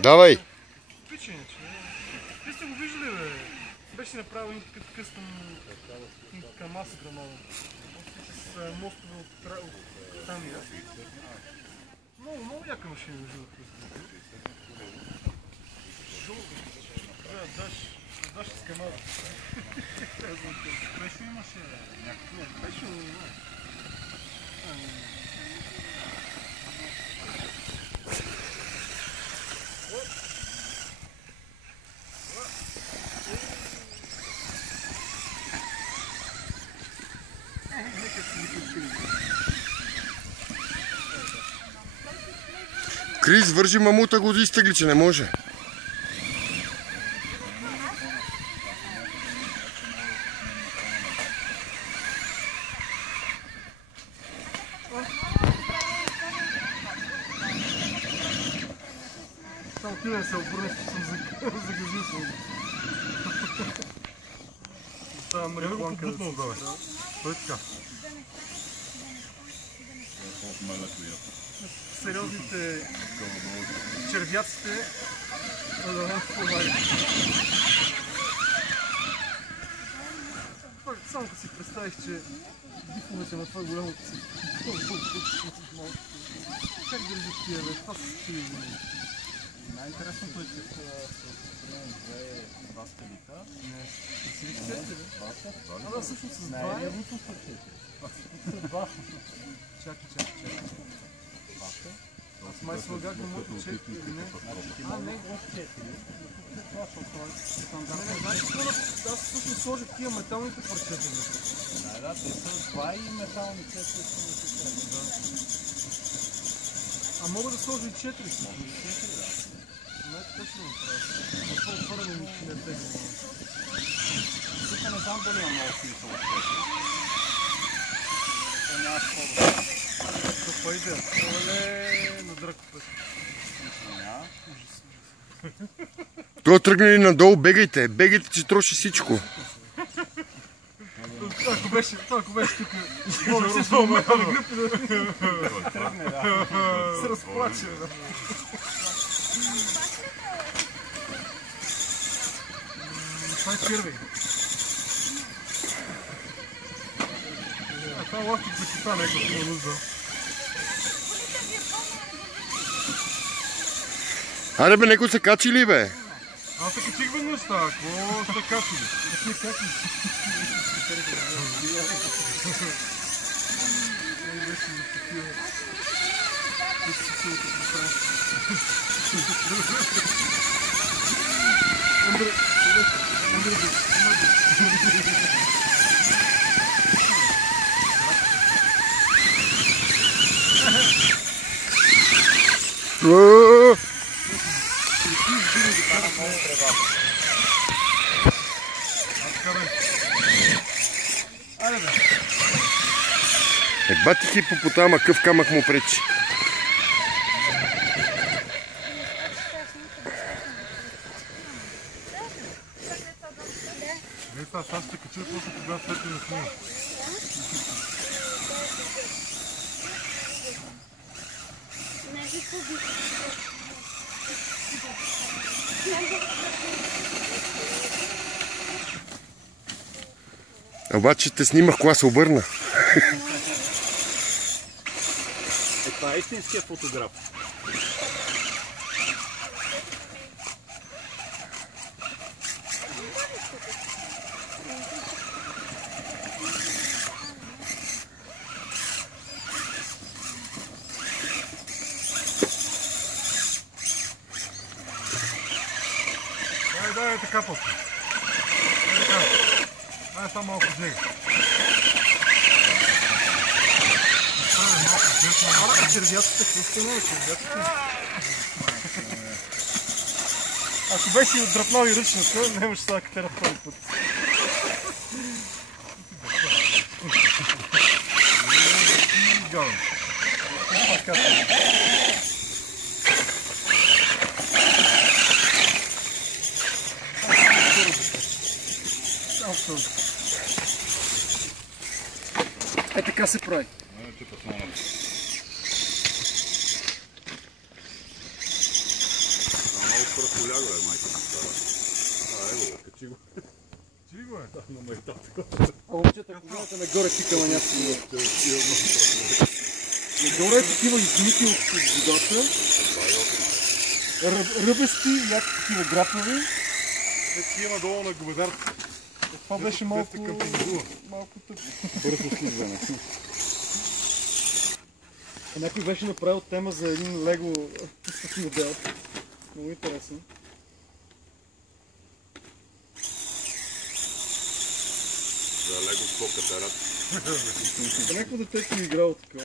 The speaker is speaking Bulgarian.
Давай! Пичене, че. Вие сте го виждали, бе. Беше направил един такъв къстъм към маса грамада. С мостове от Титания. Много яка машина между Даш с камара. Пешо имаше някакво. Пешо, Крис, вържи мамута, го изтегли, че не може. Само ти не се обърнеш, че съм загазил съм. Остава марихуанка да си. Той така. Сериозните червяците само като си представих, че дифовете на това голямото си как държат тия, бе? Това са стили години. Най-интересното е, че са два скалита. Не, си ли четири, бе? Да, всъщност с два е. Най-левото са четири. Чакай. Аз май слагах на моето 4 или не? Не, още 4. Аз всъщност сложих тия металните парчета. Да, те са два и метални четири. А мога да сложа и 4 си? 4, да. Не, точно направя. Това отвърне ми не тега. Тук не знам дали има много смисъл от 4. Това нямаш по-добре. Каква идея? Оле, на дръг път. То тръгнали надолу, бегайте, че троши всичко. Ако беше тук, мога да се умета на гръб и да тръгне, да. Се разплаче, да. Това е червей. Това е ластик за китана, ако има нужда. Аре бе, некой се качи ли бе? Аз се качих веднъж това, какво сте качили? Бати хипопотама, къв камък му пречи. Аз ще кача просто тогава след и на снимам. Обаче те снимах, кога се обърна. Това е истинския фотограф. Дай така пък. Дай само малко с него. Червятата, какво не е червятата? Ако беше отдръпнал и ръчната, нямаше сега катера втори път. Гаден. Е, така се прави. просто лягал е майка на стара. Ево, качи го. Чили го е? На майтата. А момчета, погледнете нагоре тика на някакви. Нагоре такива измити от водата. Ръбести и някакви такива грапави. Ето има долу на говедарка. Това беше малко тъпо. Бързо слизане. Някой беше направил тема за един лего модел. Много интересно. За лего скоката рад. Някакво детето ми играло така.